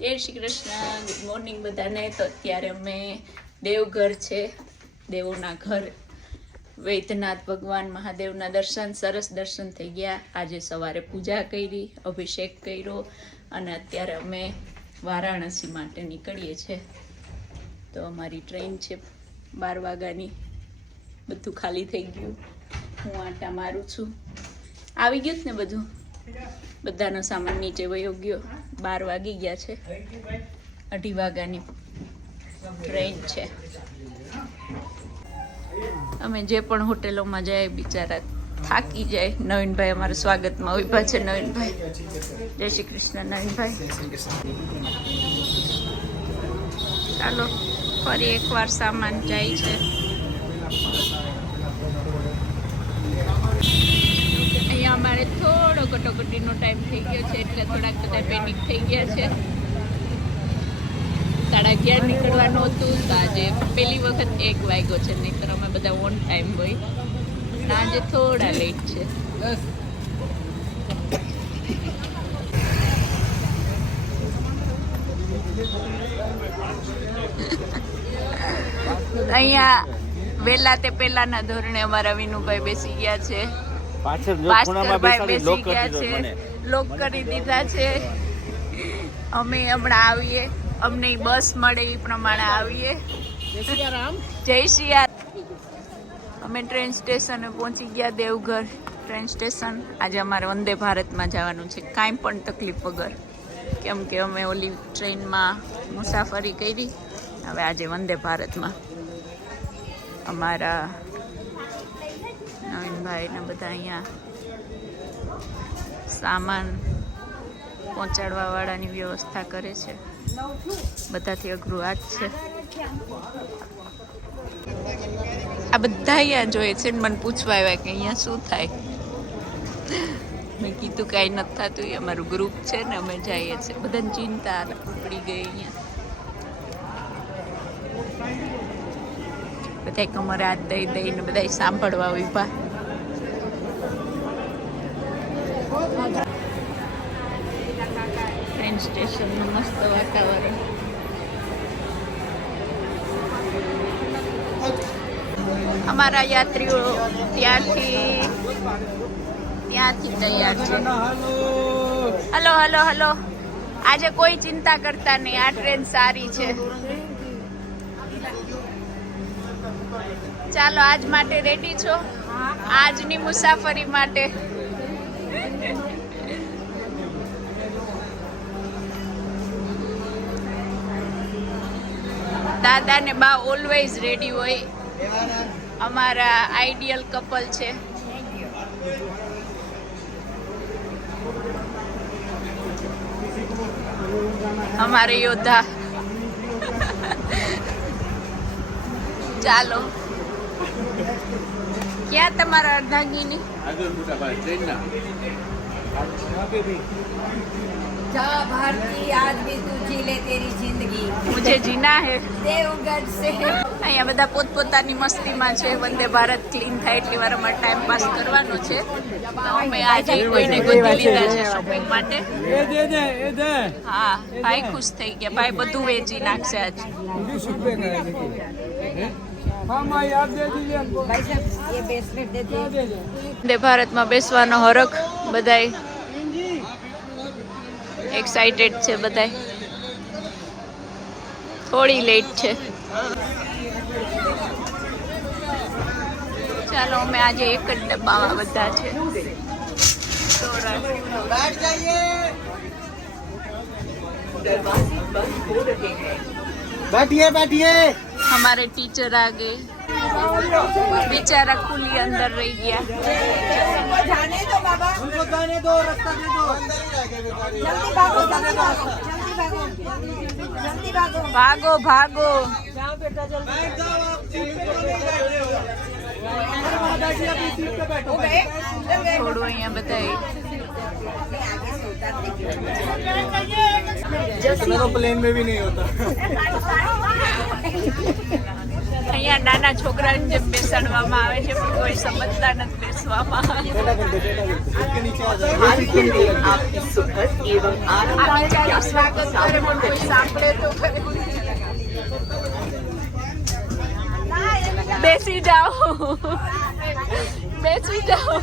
જય Shri Krishna, good morning બધાને. તો અત્યારે અમે દેવઘર છે, દેવોના ઘર વૈદ્યનાથ ભગવાન મહાદેવના સરસ દર્શન થઈ ગયા. આજે સવારે પૂજા કરી, અભિષેક કર્યો અને અત્યારે અમે વારાણસી માટે નીકળીએ છીએ. તો અમારી ટ્રેન છે 12 વાગ્યાની. બધું ખાલી થઈ ગયું, હું આટા મારું છું. આવી ગયું ને બધું, બધાનો સામાન નીચે વયો ગયો. 12 વાગી ગયા છે, 2:30 વાગ્યાની ટ્રેન છે. અમે જે પણ હોટેલોમાં જાય બિચારા થાકી જાય. નવીનભાઈ અમારા સ્વાગતમાં ઉભા છે. નવીનભાઈ, જય શ્રી કૃષ્ણ. નવીનભાઈ, ચાલો ફરી એકવાર સામાન જાય છે. અહીંયા અમારે થોડો કટોકટીનો ટાઈમ થઈ ગયો છે, એટલે થોડાક બધા પેનિક થઈ ગયા છે. 11:30 નીકળવાનું હતું, તો આજે પહેલી વખત 1 વાગ્યો છે, નહીંતર અમે બધા ઓન ટાઈમ હોય. આજે થોડા લેટ છે. અહીંયા વહેલા તે પહેલાના ધોરણે અમારા વિનુભાઈ બેસી ગયા છે. ભાસ્કરભાઈ બેસી ગયા છે, લોક કરી દીધા છે. અમે હમણાં આવીએ, અમને બસ મળે એ પ્રમાણે આવીએ. જય શ્રી રામ. અમે ટ્રેન સ્ટેશને પહોંચી ગયા, દેવઘર ટ્રેન સ્ટેશન. આજે અમારે વંદે ભારતમાં જવાનું છે, કાંઈ પણ તકલીફ વગર, કેમ કે અમે ઓલી ટ્રેનમાં મુસાફરી કરી. હવે આજે વંદે ભારતમાં અમારા નવીનભાઈ ને બધા અહીંયા સામાન પહોંચાડવા વાળાની વ્યવસ્થા કરે છે. બધાથી અઘરું આ જ છે. આ બધા અહીંયા જોઈએ છે, મને પૂછવા આવ્યા કે અહીંયા શું થાય. મેં કીધું કાંઈ નથી થતું, એ અમારું ગ્રુપ છે ને અમે જઈએ છીએ. બધાને ચિંતા પડી ગઈ અહીંયા. બધા કમરે હાથ દઈ દઈને બધા સાંભળવા ઉભા. ટ્રેન સ્ટેશનનું મસ્ત વાતાવરણ. અમારા યાત્રીઓ ત્યાંથી તૈયાર છે. Hello hello hello. આજે કોઈ ચિંતા કરતા નહીં, આ ટ્રેન સારી છે. ચાલો, આજ માટે રેડી છો? આજની મુસાફરી માટે. દાદા ને બા ઓલવેઝ રેડી હોય. અમારા આઈડિયલ કપલ છે. અમારે યોદ્ધા. ચાલો, ક્યાં તમારા અર્ધાંગીની? जा भारती आज भी तू जी ले तेरी जिंदगी મુझे જીના હે. देवगढ़ से અહીંયા બધા પોતપોતાની મસ્તીમાં છે. વંદે ભારત ક્લીન થાય એટલી વાર અમારે ટાઈમ પાસ કરવાનો છે. તો અમે આજે કોઈને ગોતી લીધા છે શોપિંગ માટે. હા, ભાઈ ખુશ થઈ ગયા. ભાઈ બધું વેચી નાખશે આજ. भाई साहब ये ब्रेसलेट दे दीजिए। વંદે ભારતમાં બેસવાનો હરખ. બધાય એક્સાઇટેડ છે. બધાય થોડી લેટ છે. ચાલો, અમે આજે એક જ ડબ્બામાં બધા છે. बैठिए बैठिए. हमारे टीचर आ गए. बेचारा कुली अंदर रह गया. जाने दो बाबा, उनको जाने दो, रास्ता दे दो. जल्दी भागो, जल्दी भागो, जल्दी भागो, जल्दी भागो। भागो भागो. जाओ बेटा जल्दी. बैठ जाओ आप. सीट पे बैठे हो. बैठिए अपनी सीट पे बैठो. થોડું અહીંયા બધાય प्लेन में भी नहीं होता. અહીંયા નાના છોકરાને જેમ બેસાડવામાં આવે છે પણ કોઈ સમજતા નથી બેસવામાં. आपकी सुखद एवं આચાર્ય સ્વાગત કરે પણ કોઈ સાંભળે તો ખરી. બેસી જાઓ, બેસી જાઓ.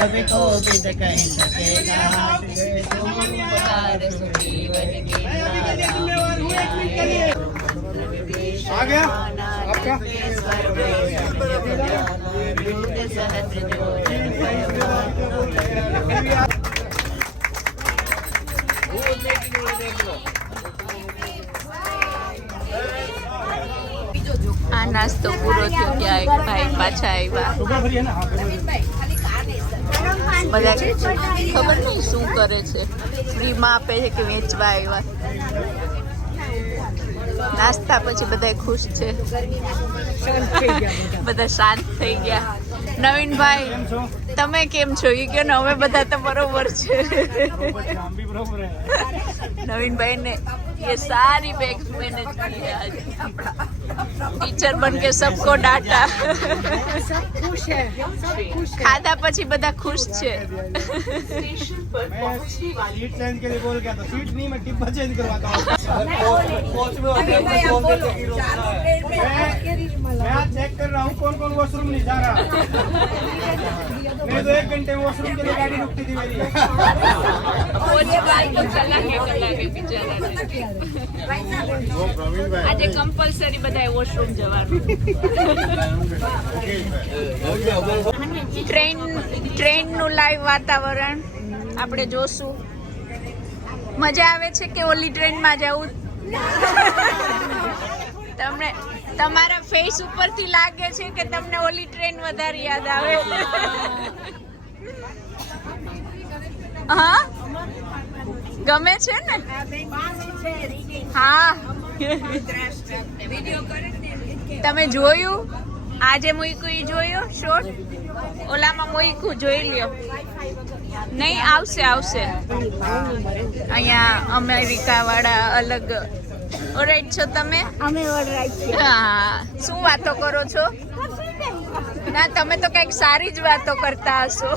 कभी को भी कहीं सकेगा आ गया आपका આ નાસ્તો પૂરો થયો ત્યાં એક ભાઈ પાછા આવ્યા. બધા ખબર નહીં શું કરે છે, ફ્રીમાં આપે છે કે વેચવા આવ્યા. નાસ્તા પછી બધા ખુશ છે, બધા શાંત થઈ ગયા. નવીનભાઈ તમે કેમ છો? એ કે અમે બધા તો બરોબર છે. नवीन ने ये सारी बैग्स मैनेज की है आज. टीचर बन के सबको डांटा. सब खुश है, सब खुश है. खाधा પછી બધા ખુશ છે. सीट चेंज के लिए बोल गया था. सीट नहीं, मैं डिब्बा चेंज करवाता हूँ. मैं आज चेक कर रहा हूँ कौन कौन वॉशरूम नहीं जा रहा. मैं तो 1 घंटे वॉशरूम के लिए गाड़ी रुकती थी मेरी. કલાકે બિચારા આજે કમ્પલસરી બધા વોશરૂમ જવાનું. ટ્રેનનું લાઈવ વાતાવરણ આપણે જોશું. મજા આવે છે કે ઓલી ટ્રેનમાં જવું? તમને તમારા ફેસ ઉપરથી લાગે છે કે તમને ઓલી ટ્રેન વધારે યાદ આવે? હા, ગમે છે ને? હા, તમે જોયું? આજે મૂક્યું જોયું શોર્ટ? ઓલામાં મૂક્યું જોઈ લ્યો. નહીં, આવશે આવશે. અહીંયા અમેરિકા વાળા અલગ. ઓરાઈટ છો તમે? અમે ઓલરાઈટ છીએ. હા, શું વાતો કરો છો? ના, તમે તો કઈક સારી જ વાતો કરતા હશો.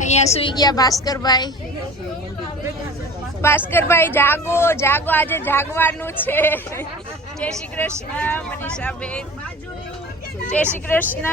અહીંયા સુઈ ગયા ભાસ્કરભાઈ. ભાસ્કરભાઈ જાગો જાગો, આજે જાગવાનું છે. જય શ્રી કૃષ્ણ મનીષાબેન. જય શ્રી કૃષ્ણ.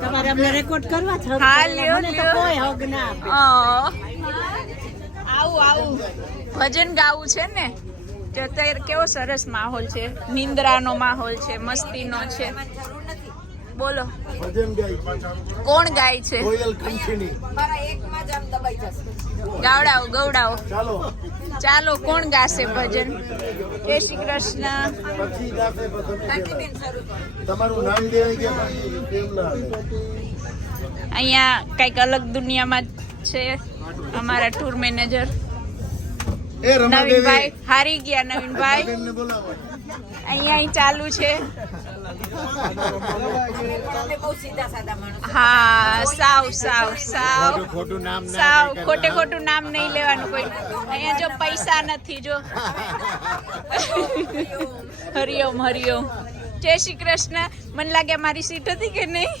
તમારે અમને રેકોર્ડ કરવા છે? હા, લ્યો મને તો લ્યો. કોઈ હગ ના આપે. આવું આવું ભજન ગાવું છે ને. તો અત્યારે કેવો સરસ માહોલ છે, નિંદ્રાનો માહોલ છે, મસ્તીનો છે. બોલો કોણ ગાય છે? ગાવડાવો ગવડાવો. ચાલો, કોણ ગાશે ભજન? જય શ્રી કૃષ્ણ. અહીંયા કઈક અલગ દુનિયામાં છે અમારા ટૂર મેનેજર નવીનભાઈ. હારી ગયા નવીનભાઈ. અહીંયા ચાલુ છે. હા, સાવ સાવ સાવ સાવ ખોટે ખોટું નામ નહીં લેવાનું કોઈ. અહીંયા જો પૈસા નથી જો. હરિઓમ હરિઓમ. જય શ્રી કૃષ્ણ. મને લાગે મારી સીટ હતી કે નહીં?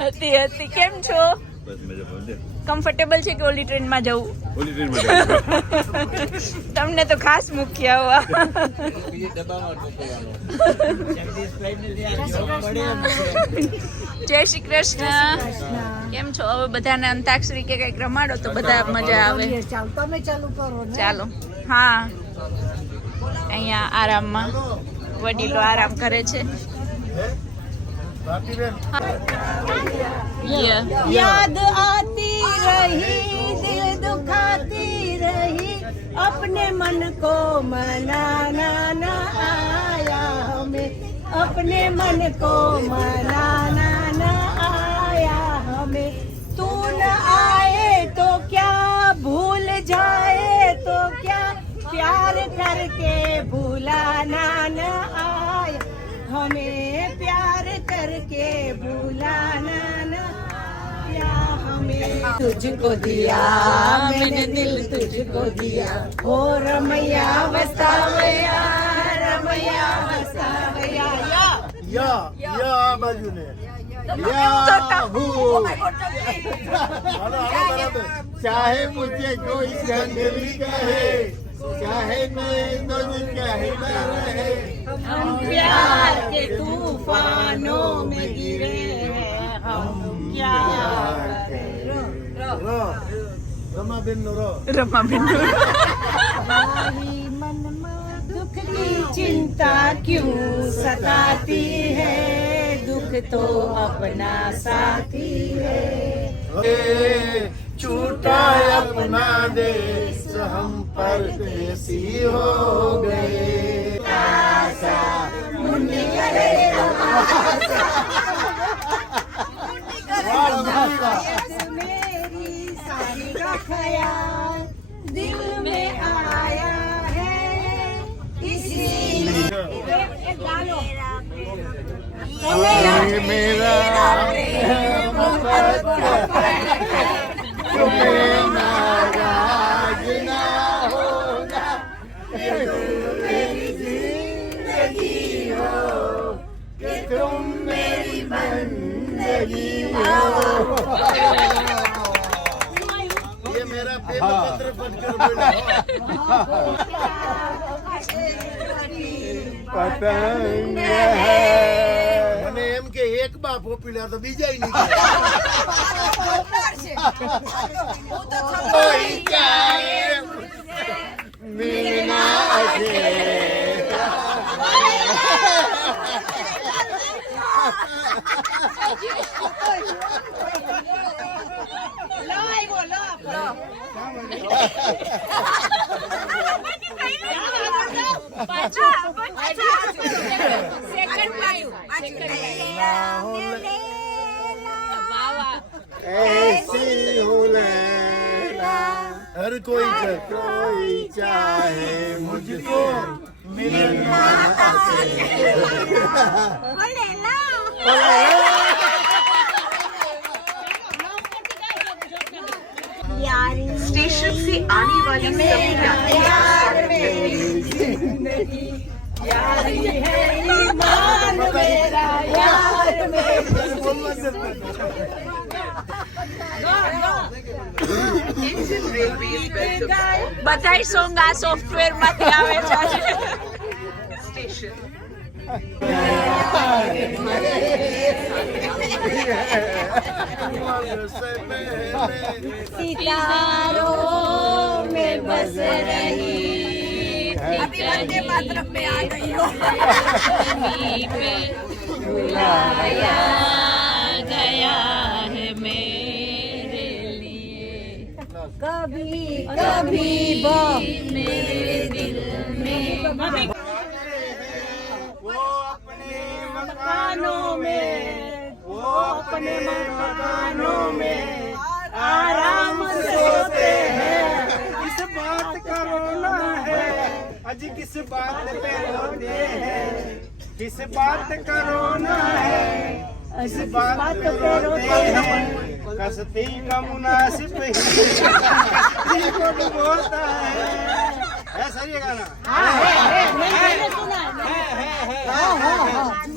હતી હતી. કેમ છો? કમ્ફર્ટેબલ છે કે ઓલી ટ્રેનમાં જવું? તમને તો ખાસ મૂક્યા હોવા. જય શ્રી કૃષ્ણ. કેમ છો? હવે બધાને અંતાક્ષરી કે કઈક રમાડો તો બધા મજા આવે. ચાલો, તમે ચાલુ કરો ને. ચાલો. હા, અહીંયા આરામમાં વડીલો આરામ કરે છે. याद आती रही, दिल दुखाती रही, अपने मन को मनाना न आया हमें, अपने मन को मनाना न आया हमें. तू न आए तो क्या, भूल जाए तो क्या, प्यार करके भूलाना हमें प्यार करके भुलाना न, क्या हमें तुझको दिया मैंने दिल तुझको दिया ओ रमैया वसावया रमैया वसावया या આ બાજુને યાહू હાલો બરાબર ચાહે મુझे कोई जंगली कहे चाहे मैं तो चाहे ना रहे हम प्यार के तूफानों में गिरे हैं हम क्या રમાબેન નો રો રમાબેન हमारी मन में दुख की चिंता क्यों सताती है दुख तो अपना साथी है छूटा अपना देश हम परदेसी हो गए मेरी सारी का ख्याल दिल में आया है इसीलिए मेरा मोहब्बत तुम्हें नाराज ना होना मेरी जिंदगी हो कि तुम मेरी बंदगी हो ये मेरा प्रेम पत्र पतंग है મને એમ કે એક બાપો પીળા તો બીજા નહીં કોઈ ચાહે મિલના ऐसी हूँ लैला हर कोई चाहे मुझको मिलना स्टेशन से आने वाली सभी यारी है ईमान मेरा यार બધાય સોંગ આ સોફ્ટવેર માંથી આવે છે स्टेशन सितारों में बस रही अभी वंदे मातरम में आ गई हो बुलाया गया है मेरे लिए कभी कभी मेरे दिल में वो अपने मकानों में वो अपने मकानों में आराम से सोते हैं किस बात का रोना है अजी किस बात पे रोते हैं किस बात का रोना है किस बात पे रोते हैं कसती का मुनासिब ही को डुबोता है सही है गाना मैंने सुना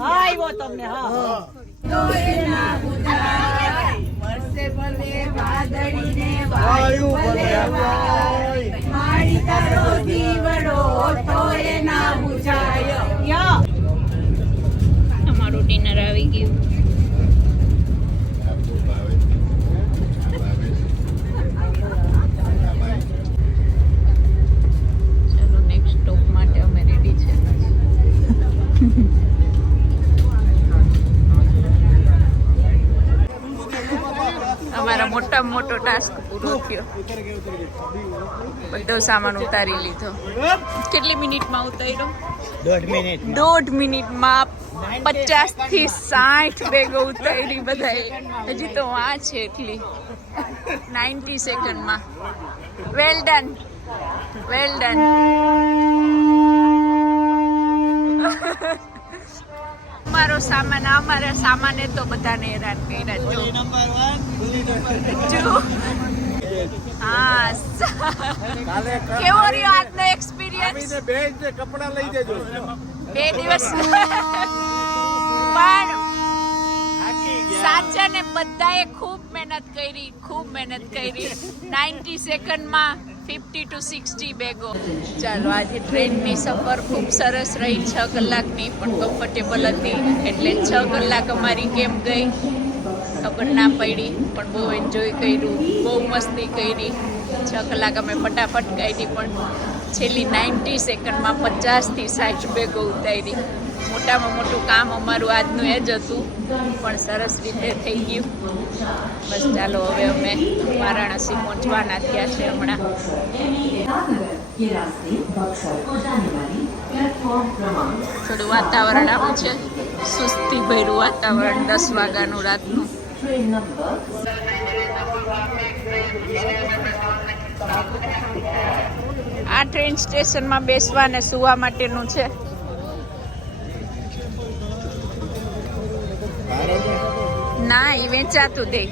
है वो तुमने हाँ तो ये ना बुझाए वर्षे भले वादળી ને વાયુ ભલે વાય મારી તારો દીવડો તો એ ના બુઝાય યા અમારું ડિનર આવી ગયું ચલો નેક્સ્ટ સ્ટોપ માટે અમે રેડી છે અમારા મોટામાં મોટો ટાસ્ક પૂરો થયો બધો સામાન ઉતારી લીધો કેટલી મિનિટમાં ઉતાર્યો 1.5 મિનિટમાં 50 થી 60 બેગો ઉતારી બધાએ હજી તો આ છે એટલી 90 સેકન્ડમાં વેલ ડન વેલ ડન અમારો સામાન અમારા સામાને તો બધાને હેરાન કર્યા જો નંબર 1 જો હા કેવો રહ્યો આજનો એક્સપિરિયન્સ કપડા લઈ દેજો 2 દિવસ પણ સાચા ને બધાએ ખૂબ મહેનત કરી 90 સેકન્ડમાં 50 to 60 બેગો. ચાલો આજે ટ્રેનની સફર ખૂબ સરસ રહી 6 કલાકની પણ કમ્ફર્ટેબલ હતી એટલે 6 કલાક અમારી કેમ ગઈ ખબર ના પડી પણ બહુ એન્જોય કર્યું બહુ મસ્તી કરી 6 કલાક અમે ફટાફટ કાઢી પણ છેલ્લી 90 સેકન્ડમાં 50 થી 60 બેગો ઉતારી. મોટામાં મોટું કામ અમારું આજનું એ જ હતું પણ સરસ રીતે થઈ ગયું. બસ ચાલો હવે અમે વારાણસી પહોંચવાના થયા છે હમણાં. ये रास्ते बक्सर को जाने वाली प्लेटफॉर्म क्रमांक થોડું વાતાવરણ આવું છે સુસ્તી ભર્યું વાતાવરણ 10 વાગ્યાનું રાતનું. ट्रेन नंबर આ ટ્રેન સ્ટેશનમાં બેસવા અને સુવા માટેનું છે. ના એ વેચાતું દે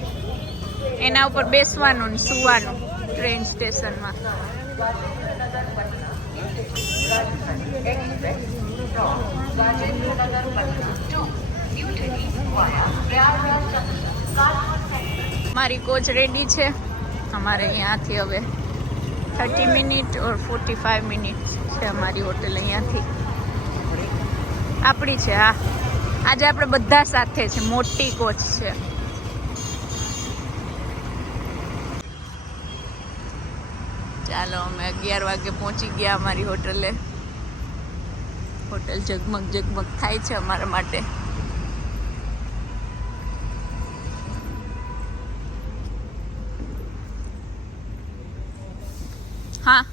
એના ઉપર બેસવાનું ને સુવાનું ટ્રેન સ્ટેશનમાં. મારી કોચ રેડી છે. અમારે અહીંયાથી હવે 30 મિનિટ ઓર 45 મિનિટ છે અમારી હોટેલ અહીંયાથી. આપણી છે હા. આજે આપણે બધા સાથે છે મોટી કોચ છે. ચાલો અમે 11 વાગે પહોંચી ગયા અમારી હોટલે. હોટલ ઝગમગ ઝગમગ થાય છે અમારા માટે. હા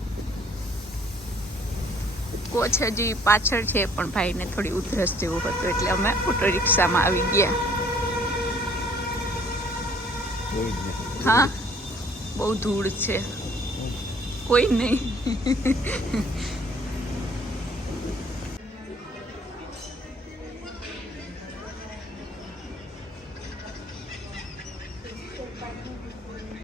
કોચ હજી પાછળ છે પણ ભાઈને થોડી ઉધરસ જેવું હતું એટલે અમે ઓટો રિક્ષામાં આવી ગયા. હા બહુ ધૂળ છે કોઈ નહીં.